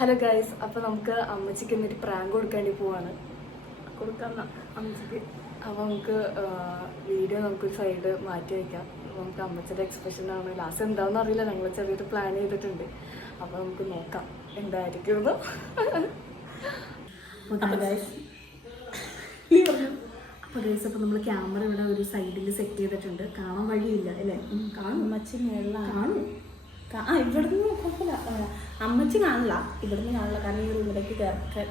Hello guys, അപ്പോൾ നമുക്ക് അമ്മച്ചിക്ക് എന്നിട്ട് പ്രാങ്ക് കൊടുക്കേണ്ടി പോവാണ്. കൊടുക്കാം അമ്മച്ചിക്ക്. അപ്പോൾ നമുക്ക് വീഡിയോ നമുക്കൊരു സൈഡ് മാറ്റി വയ്ക്കാം. നമുക്ക് അമ്മച്ചിയുടെ എക്സ്പ്രഷനാണ് ലാസ്റ്റ് എന്താണെന്ന് അറിയില്ല. ഞങ്ങൾ ചെറിയൊരു പ്ലാൻ ചെയ്തിട്ടുണ്ട്. അപ്പോൾ നമുക്ക് നോക്കാം എന്തായിരിക്കും. അപ്പോൾ ഗൈസ്, അപ്പോൾ നമ്മൾ ക്യാമറ ഇവിടെ ഒരു സൈഡിൽ സെറ്റ് ചെയ്തിട്ടുണ്ട്. കാണാൻ വഴിയില്ല അല്ലേ? കാണും, അമ്മച്ചി മേളിലാണ് കാണും. ഇവിടുന്ന് കുഴപ്പമില്ല, അമ്മച്ചി കാണില്ല, ഇവിടുന്ന് കാണില്ല. കാരണം ഈ റൂമിലേക്ക്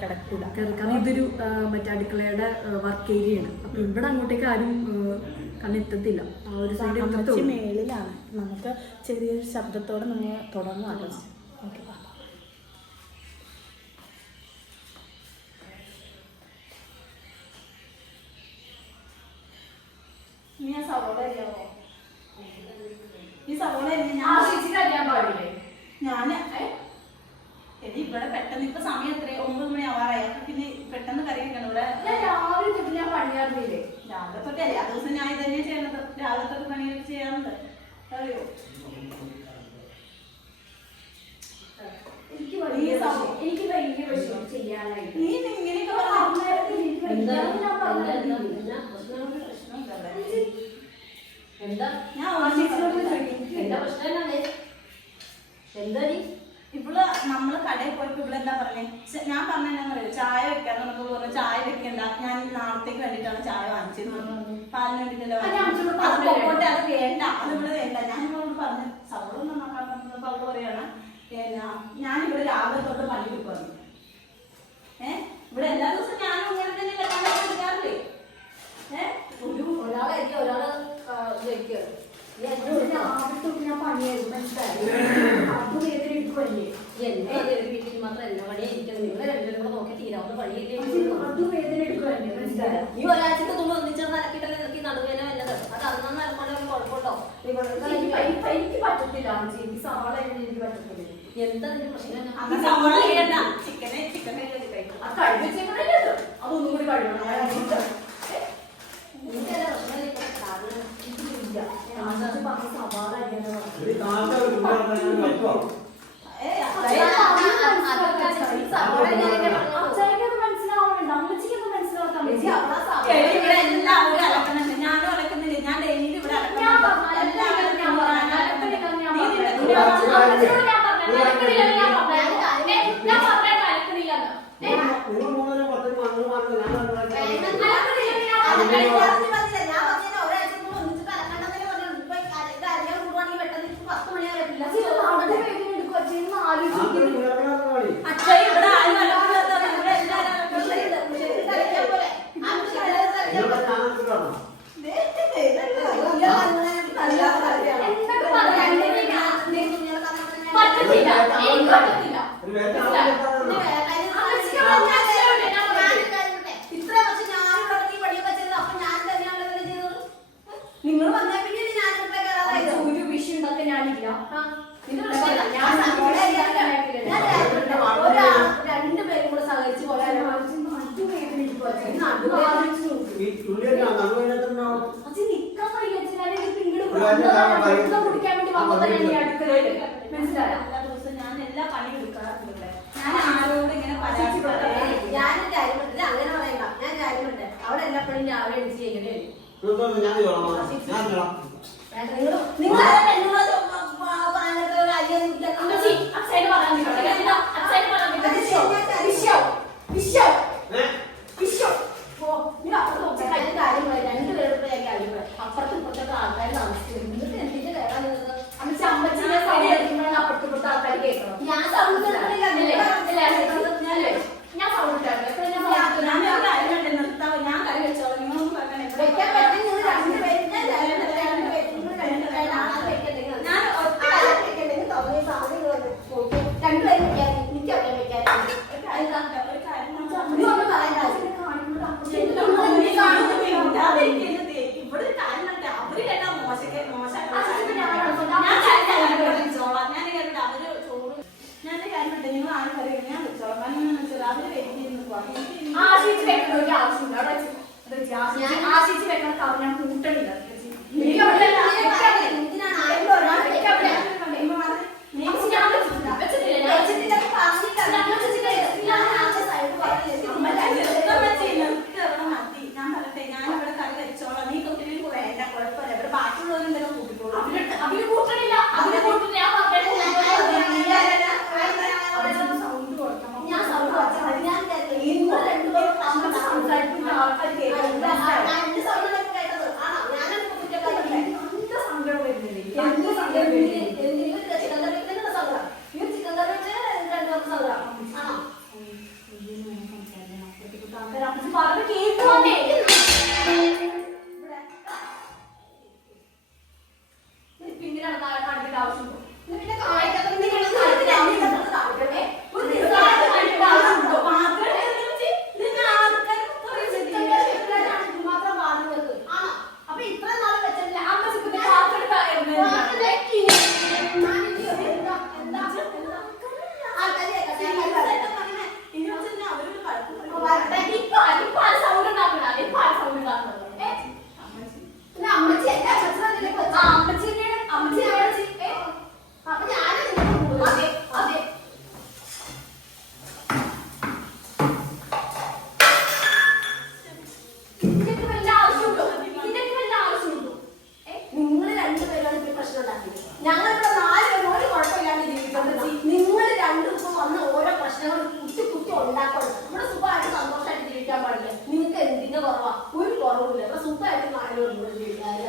കിടക്കില്ല. കാരണം ഇതൊരു മറ്റേ അടുക്കളയുടെ വർക്ക് ഏരിയയാണ്. അപ്പം ഇവിടെ അങ്ങോട്ടേക്ക് ആരും കണ്ണെത്തത്തില്ല. ആ ഒരു സൈഡ് അമ്മച്ചി മേളിലാണ്. നമുക്ക് ചെറിയൊരു ശബ്ദത്തോടെ നമ്മൾ തുടങ്ങാം. ഓക്കെ, ഞാൻ സവോള അറിയാമോ? ഈ സവോള അറിയാൻ പാടില്ലേ? ഞാൻ എടി ഇവിടെ പെട്ടെന്ന് ഇപ്പൊ സമയം എത്ര 9 മണി ആവാറായി. അപ്പൊ പിന്നെ പെട്ടെന്ന് കറി വെക്കണം. ഇവിടെ രാവിലെ തൊട്ട് ഞാൻ പണിയാറില്ലേ? രാവിലെ തൊട്ട് എല്ലാ ദിവസവും ഞാൻ ഇതന്നെ ചെയ്യണത്. രാവിലെ തൊട്ട് പണിയൊക്കെ ചെയ്യാറുണ്ട്. അറിയോ? എനിക്ക് വലിയ വിഷയം ചെയ്യാനായിട്ട്. നീ ഇങ്ങനെയൊക്കെ ഇവള് നമ്മള് കടയിൽ പോയപ്പോ ഇവിടെ എന്താ പറഞ്ഞേ? ഞാൻ പറഞ്ഞെന്നാന്ന് അറിയോ? ചായ വെക്കാന്ന് നമുക്ക് പറഞ്ഞു. ചായ വെക്കണ്ട, ഞാൻ നാളത്തേക്ക് വേണ്ടിട്ടാണ് ചായ വാങ്ങിച്ചത്. പാലിന് വേണ്ടിട്ടല്ലോ. അത് വേണ്ട, അത് ഇവിടെ വേണ്ട. ഞാൻ ഇവളോട് പറഞ്ഞു സവോള നന്നാക്കാൻ പറഞ്ഞപ്പോ അവള് പറയാണ് ഞാനിവിടെ രാവിലെ തൊട്ട് പണി വെക്കുന്നു. ഇവിടെ എല്ലാ ദിവസവും ഞാനും ഇങ്ങനെ തന്നെ വെക്കാൻ പഠിക്കാറില്ലേ? ഞാൻ പണിയായിരുന്നു, മനസ്സിലായി. അത് വേദന എടുക്കുമല്ലേ? അത് വേദന എടുക്കുമല്ലേ? മനസ്സിലായി. നീ ഒരാഴ്ചത്തെ തുമ്പ് ഒന്നിച്ചാൽ നടക്കിട്ടല്ലേ നിനക്ക് നടുവേന വന്നത്? അത് അന്നു നടക്കൊണ്ട കുഴപ്പമുണ്ടോ? എനിക്ക് പറ്റത്തില്ല. എനിക്ക് സവാള എനിക്ക് പറ്റത്തില്ല. എന്താ നിന്റെ പ്രശ്നം? അതൊന്നും കൂടി കഴിയണം. സവാള അച്ഛനത് മനസ്സിലാവുന്നുണ്ട്, അമ്മച്ചിക്കൊന്നും മനസ്സിലാക്കാൻ ഞാനും അലക്കുന്നില്ല. ഞാൻ ഡെയിലി ഇവിടെ നിങ്ങൾ വന്നാൽ പിന്നെ ഞാൻ ഒരു വിഷയം ഉണ്ടാക്കാൻ ഞാനില്ല. രണ്ടുപേരും കൂടെ സഹകരിച്ച് പോയാൽ ഞാൻ എല്ലാ പണിയും എടുക്കാറുണ്ട്. ഞാൻ ആരോട് ഇങ്ങനെ ഞാനും കാര്യമുണ്ട്. അങ്ങനെ പറയണ്ട, ഞാൻ കാര്യമുണ്ട്. അവിടെ എല്ലാ പണിയും രാവിലെ എണിച്ച് ചെയ്യണേ. അപ്പുറത്തും ഇപ്പുറത്തൊക്കെ ആൾക്കാർ താമസിക്കുന്നു. നിങ്ങൾക്ക് എന്തിന്റെ കേടാ? അമ്മച്ചിനെ സൗണ്ട് അപ്പുറത്തുപുറത്ത് ആൾക്കാർ കേൾക്കണം. ഞാൻ സൗണ്ട് ഞാൻ സൗണ്ട് ഞാൻ കറി വെച്ചോളാം. നിങ്ങളൊന്നും രണ്ടുപേരും എനിക്കറിയാൻ വെക്കാൻ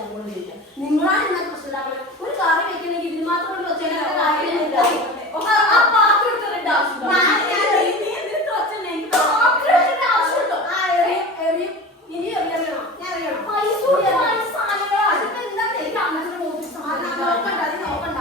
അങ്ങോട്ട് ചോദിക്കാം. നിങ്ങളാണ് ഇന്നത്തെ പ്രശ്നം. ഒരു കറി വെക്കണമെങ്കിൽ ഇതിന് മാത്രം കൊണ്ട് വെച്ചാൽ കാര്യമില്ല. ആ പാത്രം എടുത്തിട്ട് ആവശ്യമുണ്ടോ? ഇനി എറിയണോ? ഞാൻ എറിയണം. പൈസ സാധനങ്ങൾ അതൊക്കെ എന്താ എനിക്ക് അമ്മച്ചിയുടെ നോക്കണ്ട. അത് നോക്കണ്ട.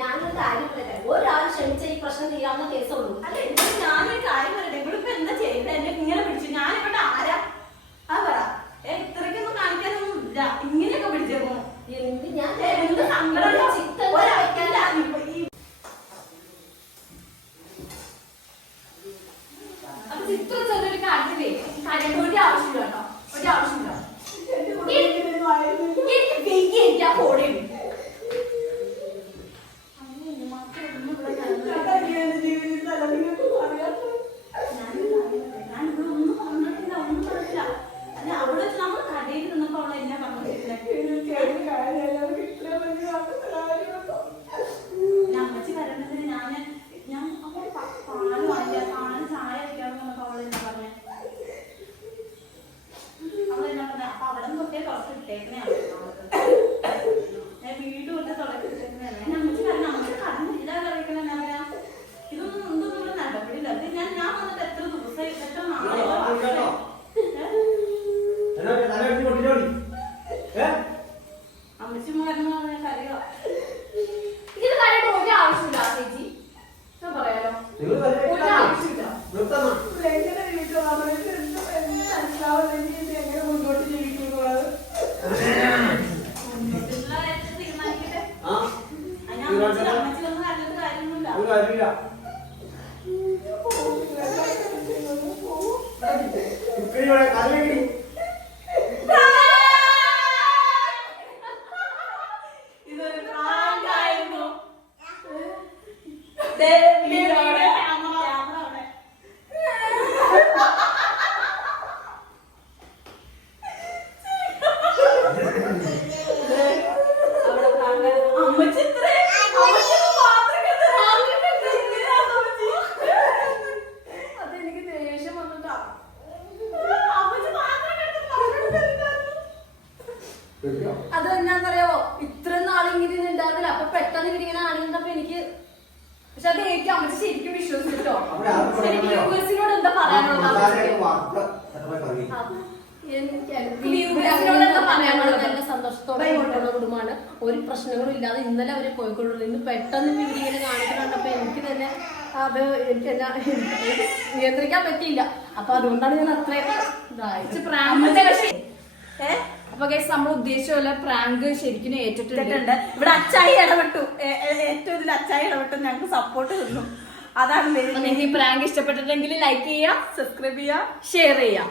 ഞാനൊരു കാര്യം പറയട്ടെ, ഒരാൾ ക്ഷമിച്ച ഈ പ്രശ്നം തീരാവുന്ന കേസുള്ളൂ. അല്ല ഞാനൊരു കാര്യം പറയട്ടെ, ഇവളിപ്പോ എന്താ ചെയ്തത്? എന്നെ ഇങ്ങനെ പിടിച്ചു. ഞാനിവിടെ ആരാ? ആ പറ. ഇത്രയ്ക്കൊന്നും കാണിക്കാനൊന്നും ഇല്ല. ഇങ്ങനെയൊക്കെ പിടിച്ചേക്കോ? ഞാൻ എന്ത് സങ്കടം. അപ്പൊ ചിത്ര ചെറിയൊരു കാര്യത്തിലേ കാര്യം ഒരു ആവശ്യമില്ല കേട്ടോ, ഒരു ആവശ്യമില്ല. എനിക്ക് ആ ഫോണിൽ അത് എന്നാന്നറിയാവോ, ഇത്ര നാളിങ്ങനെ ഉണ്ടായിരുന്നില്ല. അപ്പൊ പെട്ടെന്ന് ഇവരിങ്ങനെ ആണെന്നപ്പോ എനിക്ക്, പക്ഷെ അത് എനിക്ക് അമ്മ ശരിക്കും വിശ്വസിച്ചിട്ടോ. വ്യൂവേഴ്സിനോട് എന്താ പറയാനുള്ളത്? നല്ല സന്തോഷത്തോടെ കൊണ്ടുള്ള കുടുംബമാണ്. ഒരു പ്രശ്നങ്ങളും ഇല്ലാതെ ഇന്നലെ അവര് പോയിക്കൊള്ളുള്ളൂ. ഇന്ന് പെട്ടെന്ന് ഇവരിങ്ങനെ കാണിക്കുന്നുണ്ടപ്പോ എനിക്ക് തന്നെ അത് എനിക്ക് എന്നാ നിയന്ത്രിക്കാൻ പറ്റിയില്ല. അപ്പൊ അതുകൊണ്ടാണ് ഞാൻ അത്രയൊക്കെ അപ്പൊ ഗൈസ് നമ്മൾ ഉദ്ദേശിച്ച പോലെ പ്രാങ്ക് ശരിക്കും ഏറ്റിട്ടുണ്ട്. ഇവിടെ അച്ചായി ഇടപെട്ടു. ഏറ്റവും ഇതിൽ അച്ചായി ഇടപെട്ടു, ഞങ്ങൾക്ക് സപ്പോർട്ട് തന്നു. അതാണ് നിങ്ങൾക്ക് ഈ പ്രാങ്ക് ഇഷ്ടപ്പെട്ടിട്ടുണ്ടെങ്കിൽ ലൈക്ക് ചെയ്യുക, സബ്സ്ക്രൈബ് ചെയ്യുക, ഷെയർ ചെയ്യുക.